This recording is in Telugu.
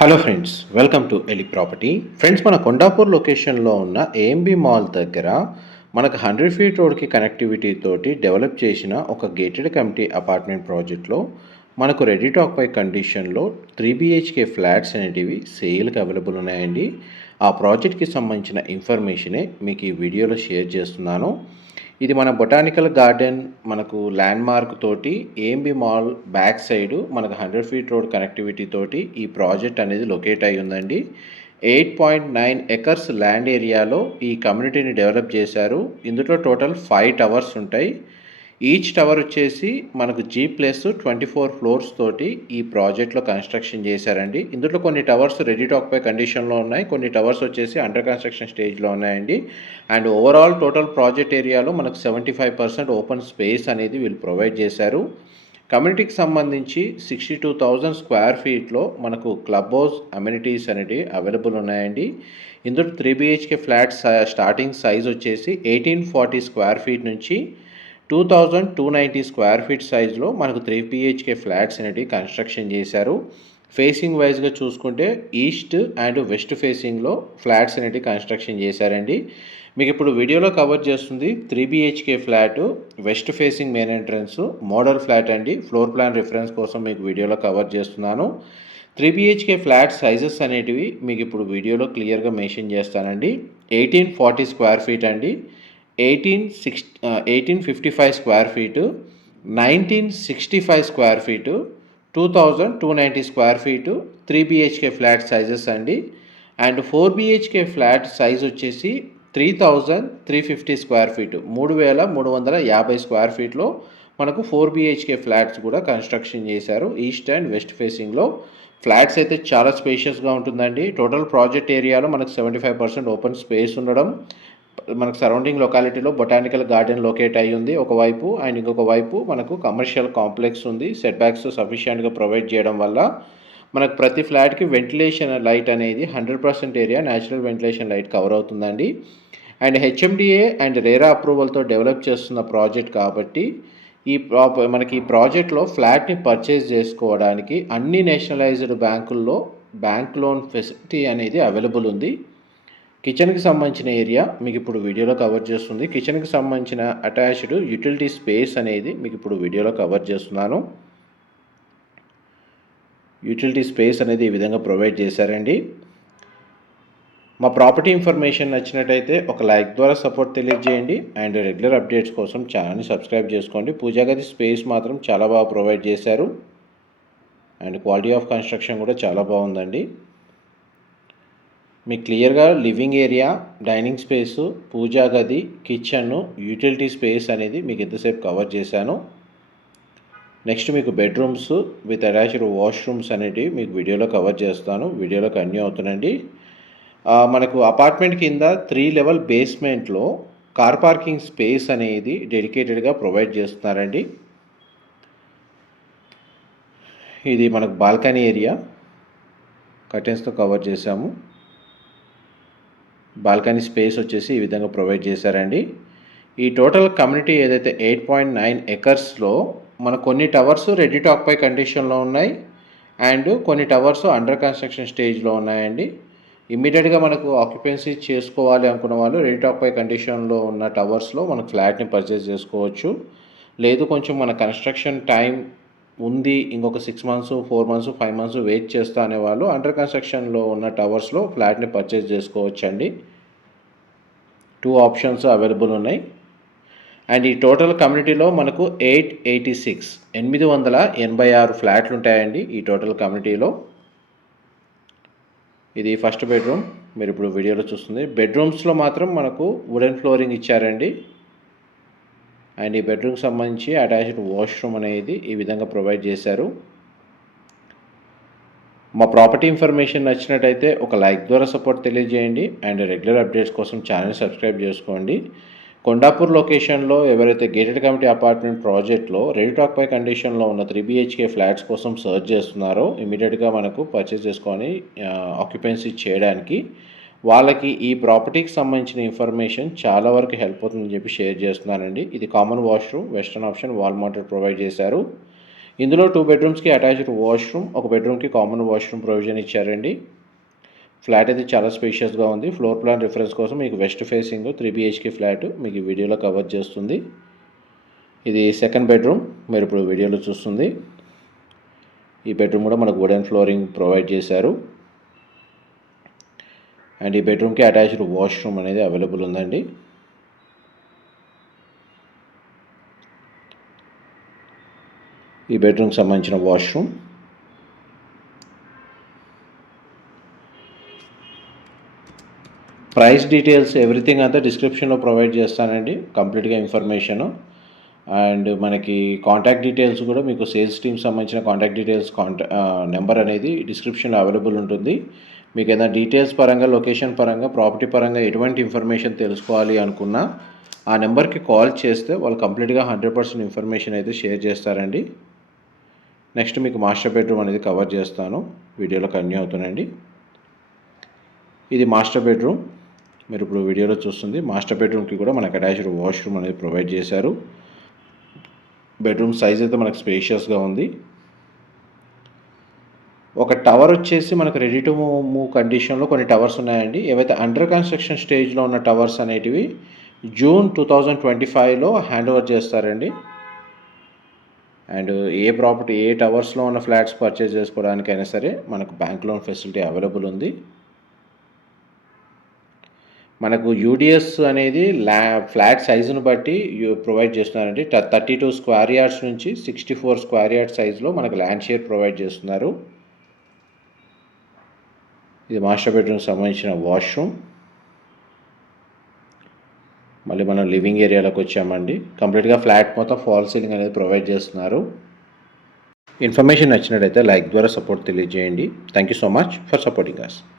Hello friends welcome to Eli property friends మన కొండాపూర్ లొకేషన్లో ఉన్న ఏఎంబి మాల్ దగ్గర మనకు హండ్రెడ్ ఫీట్ రోడ్కి కనెక్టివిటీ తోటి డెవలప్ చేసిన ఒక గేటెడ్ కమిటీ అపార్ట్మెంట్ ప్రాజెక్ట్లో మనకు రెడీ టాక్ పై కండిషన్లో త్రీ బిహెచ్కే ఫ్లాట్స్ అనేటివి సేల్కి అవైలబుల్ ఉన్నాయండి. ఆ ప్రాజెక్ట్కి సంబంధించిన ఇన్ఫర్మేషనే మీకు ఈ వీడియోలో షేర్ చేస్తున్నాను. ఇది మన బొటానికల్ గార్డెన్ మనకు ల్యాండ్ మార్క్ తోటి ఏఎంబి మాల్ బ్యాక్ సైడ్ మనకు హండ్రెడ్ ఫీట్ రోడ్ కనెక్టివిటీ తోటి ఈ ప్రాజెక్ట్ అనేది లొకేట్ అయి ఉందండి. Eight point nine acres land ఏరియాలో ఈ కమ్యూనిటీని డెవలప్ చేశారు. ఇందులో టోటల్ ఫైవ్ టవర్స్ ఉంటాయి. ఈచ్ టవర్ వచ్చేసి మనకు G plus twenty four floors తోటి ఈ ప్రాజెక్ట్లో కన్స్ట్రక్షన్ చేశారండి. ఇందులో కొన్ని టవర్స్ రెడీ టాక్ పై కండిషన్లో ఉన్నాయి. కొన్ని టవర్స్ వచ్చేసి అండర్ కన్స్ట్రక్షన్ స్టేజ్లో ఉన్నాయండి. అండ్ ఓవరాల్ టోటల్ ప్రాజెక్ట్ ఏరియాలో మనకు seventy five percent open space అనేది వీళ్ళు ప్రొవైడ్ చేశారు. కమ్యూనిటీకి సంబంధించి సిక్స్టీ టూ థౌజండ్ స్క్వేర్ ఫీట్లో మనకు క్లబ్ హౌస్ అమ్యూనిటీస్ అనేటివి అవైలబుల్ ఉన్నాయండి. ఇందులో three BHK flat starting size వచ్చేసి ఎయిటీన్ ఫార్టీ స్క్వేర్ ఫీట్ నుంచి two thousand two ninety square feet సైజ్లో మనకు త్రీ పిహెచ్కే ఫ్లాట్స్ అనేవి కన్స్ట్రక్షన్ చేశారు. ఫేసింగ్ వైజ్గా చూసుకుంటే ఈస్ట్ అండ్ వెస్ట్ ఫేసింగ్లో ఫ్లాట్స్ అనేవి కన్స్ట్రక్షన్ చేశారండి. మీకు ఇప్పుడు వీడియోలో కవర్ చేస్తుంది three BHK flat west facing main entrance model flat అండి. ఫ్లోర్ ప్లాన్ రిఫరెన్స్ కోసం మీకు వీడియోలో కవర్ చేస్తున్నాను. త్రీ బిహెచ్కే ఫ్లాట్ సైజెస్ అనేటివి మీకు ఇప్పుడు వీడియోలో క్లియర్గా మెన్షన్ చేస్తానండి. ఎయిటీన్ ఫార్టీ స్క్వేర్ ఫీట్ అండి. Eighteen six eighteen fifty five square feet nineteen sixty five square feet two thousand two ninety square feet three BHK flat sizes అండి. And four BHK flat size వచ్చేసి three thousand three fifty square feet మూడు వేల మూడు వందల యాభై స్క్వేర్ ఫీట్లో మనకు ఫోర్ బిహెచ్కే ఫ్లాట్స్ కూడా కన్స్ట్రక్షన్ చేశారు ఈస్ట్ అండ్ వెస్ట్ ఫేసింగ్లో. ఫ్లాట్స్ అయితే చాలా స్పేషియస్గా ఉంటుందండి. టోటల్ ప్రాజెక్ట్ ఏరియాలో మనకు seventy five percent open space ఉండడం మనకు సరౌండింగ్ లొకాలిటీలో బొటానికల్ గార్డెన్ లొకేట్ అయి ఉంది. ఒకవైపు అండ్ ఇంకొక వైపు మనకు కమర్షియల్ కాంప్లెక్స్ ఉంది. సెట్ బ్యాక్స్ సఫిషియెంట్గా ప్రొవైడ్ చేయడం వల్ల మనకు ప్రతి ఫ్లాట్కి వెంటిలేషన్ లైట్ అనేది hundred percent area natural ventilation light cover అవుతుందండి. అండ్ హెచ్ఎండిఏ అండ్ రేరా అప్రూవల్తో డెవలప్ చేస్తున్న ప్రాజెక్ట్ కాబట్టి ఈ ప్రా మనకి ఈ ప్రాజెక్ట్లో ఫ్లాట్ని పర్చేజ్ చేసుకోవడానికి అన్ని నేషనలైజ్డ్ బ్యాంకుల్లో బ్యాంక్ లోన్ ఫెసిలిటీ అనేది అవైలబుల్ ఉంది. కిచెన్కి సంబంధించిన ఏరియా మీకు ఇప్పుడు వీడియోలో కవర్ చేస్తుంది. కిచెన్కి సంబంధించిన అటాచ్డ్ యూటిలిటీ స్పేస్ అనేది మీకు ఇప్పుడు వీడియోలో కవర్ చేస్తున్నాను. యూటిలిటీ స్పేస్ అనేది ఈ విధంగా ప్రొవైడ్ చేశారండి. మా ప్రాపర్టీ ఇన్ఫర్మేషన్ నచ్చినట్టయితే ఒక లైక్ ద్వారా సపోర్ట్ తెలియజేయండి. అండ్ రెగ్యులర్ అప్డేట్స్ కోసం ఛానల్ని సబ్స్క్రైబ్ చేసుకోండి. పూజాగది స్పేస్ మాత్రం చాలా బాగా ప్రొవైడ్ చేశారు. అండ్ క్వాలిటీ ఆఫ్ కన్స్ట్రక్షన్ కూడా చాలా బాగుందండి. మీకు క్లియర్గా లివింగ్ ఏరియా డైనింగ్ స్పేసు పూజా గది కిచెన్ యూటిలిటీ స్పేస్ అనేది మీకు ఎంతసేపు కవర్ చేశాను. నెక్స్ట్ మీకు బెడ్రూమ్స్ విత్ అటాచ్డ్ వాష్రూమ్స్ అనేటివి మీకు వీడియోలో కవర్ చేస్తాను. వీడియోలో కన్యూ అవుతుందండి. మనకు అపార్ట్మెంట్ కింద త్రీ లెవెల్ బేస్మెంట్లో కార్ పార్కింగ్ స్పేస్ అనేది డెడికేటెడ్గా ప్రొవైడ్ చేస్తున్నారండి. ఇది మనకు బాల్కనీ ఏరియా. కర్టెన్స్తో కవర్ చేశాము. బాల్కనీ స్పేస్ వచ్చేసి ఈ విధంగా ప్రొవైడ్ చేశారండి. ఈ టోటల్ కమ్యూనిటీ ఏదైతే ఎయిట్ పాయింట్ నైన్ ఎకర్స్లో మన కొన్ని టవర్స్ రెడీ టాక్ పై కండిషన్లో ఉన్నాయి. అండ్ కొన్ని టవర్స్ అండర్ కన్స్ట్రక్షన్ స్టేజ్లో ఉన్నాయండి. ఇమ్మీడియట్గా మనకు ఆక్యుపెన్సీ చేసుకోవాలి అనుకున్న వాళ్ళు రెడీ టాక్ పై కండిషన్లో ఉన్న టవర్స్లో మనం ఫ్లాట్ని పర్చేస్ చేసుకోవచ్చు. లేదు కొంచెం మన కన్స్ట్రక్షన్ టైం ఉంది ఇంకొక six months four months five months wait చేస్తా అనేవాళ్ళు అండర్ కన్స్ట్రక్షన్లో ఉన్న టవర్స్లో ఫ్లాట్ని పర్చేస్ చేసుకోవచ్చండి. టూ ఆప్షన్స్ అవైలబుల్ ఉన్నాయి. అండ్ ఈ టోటల్ కమ్యూనిటీలో మనకు ఎయిట్ ఎయిటీ సిక్స్ ఎనిమిది వందల ఎనభై ఆరు ఫ్లాట్లు ఉంటాయండి ఈ టోటల్ కమ్యూనిటీలో ఇది ఫస్ట్ బెడ్రూమ్ మీరు ఇప్పుడు వీడియోలో చూస్తుంది. బెడ్రూమ్స్లో మాత్రం మనకు వుడెన్ ఫ్లోరింగ్ ఇచ్చారండి. అండ్ ఈ బెడ్రూమ్కి సంబంధించి అటాచ్డ్ వాష్రూమ్ అనేది ఈ విధంగా ప్రొవైడ్ చేశారు. మా ప్రాపర్టీ ఇన్ఫర్మేషన్ నచ్చినట్టయితే ఒక లైక్ ద్వారా సపోర్ట్ తెలియజేయండి అండ్ రెగ్యులర్ అప్డేట్స్ కోసం ఛానల్ సబ్స్క్రైబ్ చేసుకోండి. కొండాపూర్ లొకేషన్లో ఎవరైతే గేటెడ్ కమిటీ అపార్ట్మెంట్ ప్రాజెక్ట్లో రెడీ టాక్ పై కండిషన్లో ఉన్న త్రీ బిహెచ్కే ఫ్లాట్స్ కోసం సర్చ్ చేస్తున్నారో ఇమీడియట్గా మనకు పర్చేస్ చేసుకొని ఆక్యుపెన్సీ చేయడానికి వాళ్ళకి ఈ ప్రాపర్టీకి సంబంధించిన ఇన్ఫర్మేషన్ చాలా వరకు హెల్ప్ అవుతుందని చెప్పి షేర్ చేస్తున్నానండి. ఇది common washroom western option wall mounted provide చేశారు. ఇందులో టూ బెడ్రూమ్స్కి అటాచ్డ్ వాష్రూమ్ ఒక బెడ్రూమ్కి కామన్ వాష్రూమ్ ప్రొవిజన్ ఇచ్చారండి. ఫ్లాట్ అయితే చాలా స్పేషియస్గా ఉంది. ఫ్లోర్ ప్లాన్ రిఫరెన్స్ కోసం మీకు west facing three BHK flat మీకు ఈ వీడియోలో కవర్ చేస్తుంది. ఇది సెకండ్ బెడ్రూమ్ మీరు ఇప్పుడు వీడియోలో చూస్తుంది. ఈ బెడ్రూమ్ కూడా మనకు వుడెన్ ఫ్లోరింగ్ ప్రొవైడ్ చేశారు. అండ్ ఈ బెడ్రూమ్కి అటాచ్డ్ వాష్రూమ్ అనేది అవైలబుల్ ఉందండి. ఈ బెడ్రూమ్కి సంబంధించిన వాష్రూమ్ ప్రైస్ డీటెయిల్స్ ఎవ్రీథింగ్ అంతా డిస్క్రిప్షన్లో ప్రొవైడ్ చేస్తానండి కంప్లీట్గా ఇన్ఫర్మేషను అండ్ మనకి కాంటాక్ట్ డీటెయిల్స్ కూడా మీకు సేల్స్ టీమ్ సంబంధించిన కాంటాక్ట్ డీటెయిల్స్ కాంటా నెంబర్ అనేది డిస్క్రిప్షన్లో అవైలబుల్ ఉంటుంది. మీకు ఏదైనా డీటెయిల్స్ పరంగా లొకేషన్ పరంగా ప్రాపర్టీ పరంగా ఎటువంటి ఇన్ఫర్మేషన్ తెలుసుకోవాలి అనుకున్నా ఆ నెంబర్కి కాల్ చేస్తే వాళ్ళు కంప్లీట్గా హండ్రెడ్ పర్సెంట్ ఇన్ఫర్మేషన్ అయితే షేర్ చేస్తారండి. నెక్స్ట్ మీకు మాస్టర్ బెడ్రూమ్ అనేది కవర్ చేస్తాను. వీడియోలో కన్యూ అవుతానండి. ఇది మాస్టర్ బెడ్రూమ్. మీరు ఇప్పుడు వీడియోలో చూస్తుంది మాస్టర్ బెడ్రూమ్కి కూడా మనకు అటాచ్డ్ వాష్రూమ్ అనేది ప్రొవైడ్ చేశారు. బెడ్రూమ్ సైజ్ అయితే మనకు స్పేషియస్గా ఉంది. ఒక టవర్ వచ్చేసి మనకు రెడీ టు మూవ్ కండిషన్లో కొన్ని టవర్స్ ఉన్నాయండి. ఏవైతే అండర్ కన్స్ట్రక్షన్ స్టేజ్లో ఉన్న టవర్స్ అనేటివి జూన్ టూ థౌజండ్ ట్వంటీ ఫైవ్లో హ్యాండ్ ఓవర్ చేస్తారండి. అండ్ ఏ ప్రాపర్టీ ఏ టవర్స్లో ఉన్న ఫ్లాట్స్ పర్చేజ్ చేసుకోవడానికైనా సరే మనకు బ్యాంక్ లోన్ ఫెసిలిటీ అవైలబుల్ ఉంది. మనకు యూడిఎస్ అనేది ల్యా ఫ్లాట్ సైజును బట్టి ప్రొవైడ్ చేస్తున్నారండి. థర్టీ టూ స్క్వేర్ యార్డ్స్ నుంచి సిక్స్టీ ఫోర్ స్క్వేర్ యార్డ్ సైజులో మనకు ల్యాండ్ షేర్ ప్రొవైడ్ చేస్తున్నారు. ఇది మాస్టర్ బెడ్రూమ్ సంబంధించిన వాష్రూమ్. మళ్ళీ మనం లివింగ్ ఏరియాలోకి వచ్చామండి. కంప్లీట్గా ఫ్లాట్ మొత్తం ఫాల్ సీలింగ్ అనేది ప్రొవైడ్ చేస్తున్నారు. ఇన్ఫర్మేషన్ నచ్చినట్టయితే లైక్ ద్వారా సపోర్ట్ తెలియజేయండి. Thank you so much for supporting us